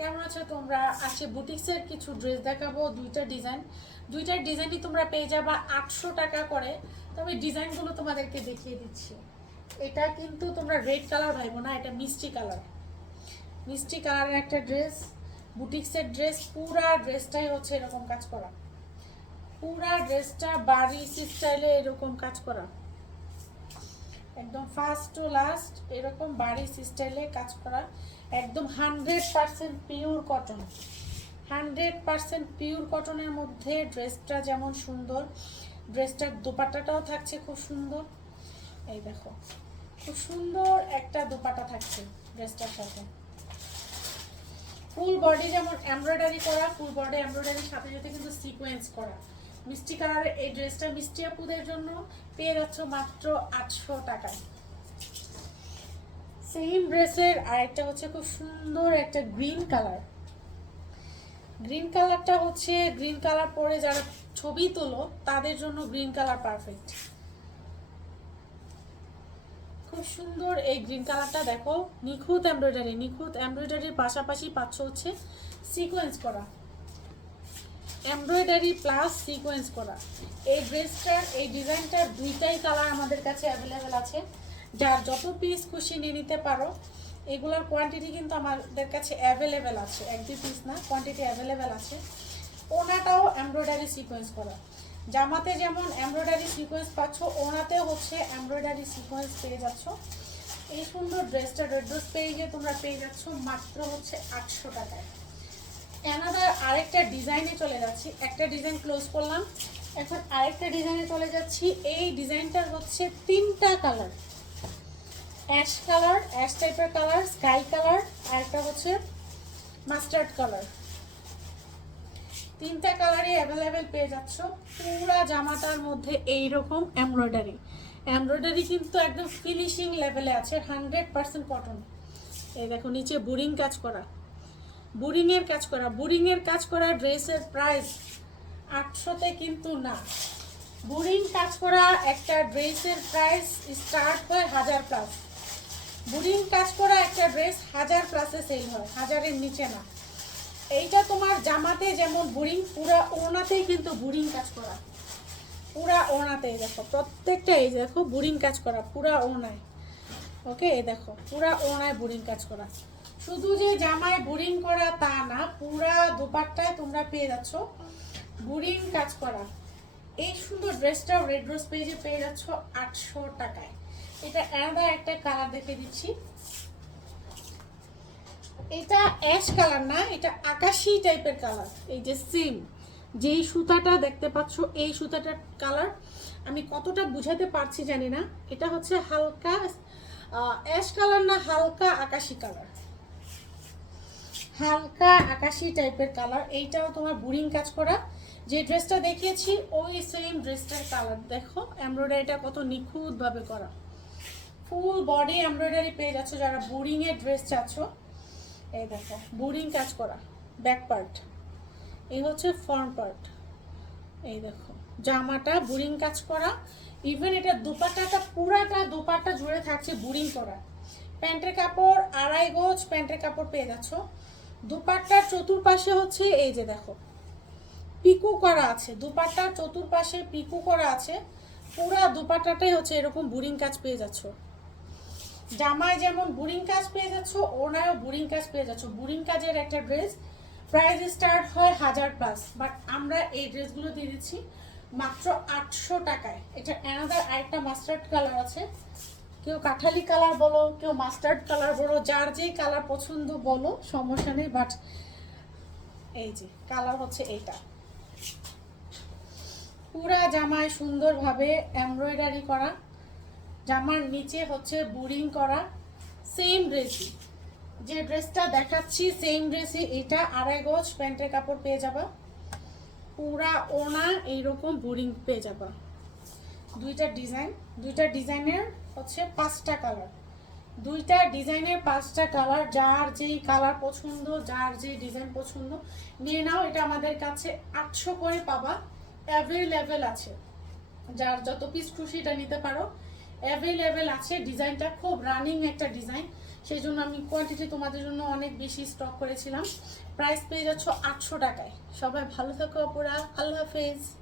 কেমন আছো তোমরা? আজকে বুটিক্সের কিছু ড্রেস দেখাবো, দুইটা ডিজাইন দুইটার ডিজাইনই তোমরা পেয়ে যাবা আটশো টাকা করে। তবে ডিজাইনগুলো তোমাদেরকে দেখিয়ে দিচ্ছি। এটা কিন্তু তোমরা রেড কালার ভাইবো না, এটা মিষ্টি কালার মিষ্টি কালারের একটা ড্রেস বুটিক্সের ড্রেস পুরা ড্রেসটাই হচ্ছে এরকম কাজ করা। পুরা ড্রেসটা বাড়ি স্টাইলে এরকম কাজ করা। একদম ফার্স্ট টু লাস্ট এরকম বাড়ি স্টাইলে কাজ করা। একদম hundred percent pure cotton hundred percent pure কটনের মধ্যে ড্রেসটা যেমন সুন্দর ড্রেসটার দোপাট্টাটাও থাকছে খুব সুন্দর। এই দেখো, খুব সুন্দর একটা দোপাট্টা থাকছে ড্রেসটার সাথে। ফুল বডি যেমন এমব্রয়ডারি করা ফুল বডি এমব্রয়ডারির সাথে সাথে কিন্তু সিকোয়েন্স করা। মিষ্টি কালারের এই ড্রেসটা মিষ্টি আপুদের জন্য। পেয়ে যাচ্ছ মাত্র আটশো টাকায় সেম ড্রেসের আরেকটা হচ্ছে খুব সুন্দর একটা গ্রিন কালার গ্রিন কালারটা হচ্ছে গ্রিন কালার পরে যারা ছবি তোলো, তাদের জন্য গ্রিন কালার পারফেক্ট খুব সুন্দর এই গ্রিন কালারটা দেখো। নিখুঁত এমব্রয়ডারি নিখুঁত এমব্রয়ডারির পাশাপাশি পাচ্ছ হচ্ছে সিকোয়েন্স করা। এমব্রয়ডারি প্লাস সিকোয়েন্স করা। এই ড্রেসটার এই ডিজাইনটার দুইটাই কালার আমাদের কাছে অ্যাভেলেবেল আছে। যার যত পিস খুশি নিয়ে নিতে পারো, এগুলোর কোয়ান্টিটি কিন্তু আমাদের কাছে অ্যাভেলেবেল আছে। এক দুই পিস না কোয়ান্টিটি অ্যাভেলেবেল আছে। ওনাটাও এমব্রয়ডারি সিকোয়েন্স করা। জামাতে যেমন এমব্রয়ডারি সিকোয়েন্স পাচ্ছ, ওনাতে হচ্ছে এমব্রয়ডারি সিকোয়েন্স পেয়ে যাচ্ছ। এই সুন্দর ড্রেসটা রেড ড্রেস পেয়ে গিয়ে তোমরা পেয়ে যাচ্ছ মাত্র হচ্ছে আটশো টাকায়। অ্যানাদার আরেকটা ডিজাইনে চলে যাচ্ছি। একটা ডিজাইন ক্লোজ করলাম। এখন আরেকটা ডিজাইনে চলে যাচ্ছি। এই ডিজাইনটার হচ্ছে তিনটা কালার অ্যাশ কালার অ্যাশ টাইপের কালার স্কাই কালার আর একটা হচ্ছে মাস্টার্ড কালার তিনটা কালারই অ্যাভেলেবেল পেয়ে যাচ্ছ। পুরা জামাটার মধ্যে এই রকম এমব্রয়ডারি এমব্রয়ডারি কিন্তু একদম ফিনিশিং লেভেলে আছে হান্ড্রেড পার্সেন্ট কটন এই দেখো, নিচে বুরিং কাজ করা। বুরিংয়ের কাজ করা, বুরিংয়ের কাজ করা ড্রেসের প্রাইস আটশোতে কিন্তু না। বুরিং কাজ করা একটা ড্রেসের প্রাইস স্টার্ট হয় হাজার প্লাস বুরিং কাজ করা একটা ড্রেস হাজার প্লাসে সেল হয়, হাজারের নিচে না। এইটা তোমার জামাতে যেমন বুরিং, পুরা ওড়নাতেই কিন্তু বুরিং কাজ করা। পুরা ওড়নাতেই দেখো, প্রত্যেকটা এই দেখো, বুরিং কাজ করা, পুরা ওড়নায়। ওকে এই দেখো, পুরা ওড়নায় বুরিং কাজ করা। শুধু যে জামায় বুরিং করা তা না, পুরা দুপাট্টায় তোমরা পেয়ে যাচ্ছ বুরিং কাজ করা। এই সুন্দর ড্রেসটা রেড রোজ পেজে পেয়ে যাচ্ছ আটশো টাকায়। এটা আলাদা একটা কালার দেখে দিচ্ছি। এটা অ্যাশ কালার না, এটা আকাশি টাইপের কালার, এই যে সিম। যেই সুতাটা দেখতে পাচ্ছ, এই সুতাটার কালার। আমি কতটা বুঝাতে পারছি জানি না। এটা হচ্ছে হালকা অ্যাশ কালার না, হালকা আকাশি কালার। হালকা আকাশি টাইপের কালার। এইটাও তোমার বুরিং কাজ করা। যে ড্রেসটা দেখিয়েছি, ওই সেম ড্রেসটার কালার। দেখো এমব্রয়ডারিটা কত নিখুঁতভাবে করা। ফুল বডি এমব্রয়ডারি পেয়ে যাচ্ছ যারা বোরিংয়ের ড্রেস চাচ্ছ। এই দেখো বোরিং কাজ করা। ব্যাক পার্ট এই হচ্ছে ফ্রন্ট পার্ট এই দেখো, জামাটা বোরিং কাজ করা। ইভেন এটা দুপাট্টাটা, পুরাটা দুপাট্টা জুড়ে থাকছে বোরিং করা। প্যান্টের কাপড় আড়াই গোজ প্যান্টের কাপড় পেয়ে যাচ্ছ। দুপাট্টার চতুর্পাশে হচ্ছে এই যে দেখো, পিকু করা আছে, দুপাট্টার চতুর্পাশে পিকু করা আছে, পুরা দুপাট্টাটাই হচ্ছে এরকম বুরিং কাজ পেয়ে যাচ্ছ। জামায় যেমন বুরিং কাজ পেয়ে যাচ্ছ, ওনায়ও বুরিং কাজ পেয়ে যাচ্ছ। বুরিং কাজের একটা ড্রেস প্রাইস স্টার্ট হয় হাজার প্লাস, বাট আমরা এই ড্রেসগুলো দিয়ে দিচ্ছি মাত্র আটশো টাকায়। এটা অ্যানাদার আরেকটা মাস্টার্ড কালার আছে। কেউ কাঠালি কালার বলো, কেউ মাস্টার্ড কালার বলো, যার যেই কালার পছন্দ বলো, সমস্যা নেই বাট এই যে, কালার হচ্ছে এইটা। পুরা জামায় সুন্দরভাবে এমব্রয়ডারি করা, জামার নিচে হচ্ছে বুরিং করা সেম ড্রেসই যে ড্রেসটা দেখাচ্ছি সেম ড্রেসই এটা আড়াই গজ প্যান্টের কাপড় পেয়ে যাবা। পুরা ওনা এইরকম বুরিং পেয়ে যাবা। দুইটা ডিজাইন, দুইটা ডিজাইনের হচ্ছে পাঁচটা কালার দুইটা ডিজাইনের পাঁচটা কালার যার যেই কালার পছন্দ, যার যে ডিজাইন পছন্দ, নিয়ে নাও, এটা আমাদের কাছে আটশো করে পাবা। অ্যাভেলেবেল আছে। যার যত পিস খুশি এটা নিতে পারো। অ্যাভেলেবেল আছে। ডিজাইনটা খুব রানিং একটা ডিজাইন সেই জন্য আমি কোয়ান্টিটি তোমাদের জন্য অনেক বেশি স্টক করেছিলাম। প্রাইস পেয়ে যাচ্ছ আটশো টাকায়। সবাই ভালো থাকো অপরা। আল্লাহ হাফেজ।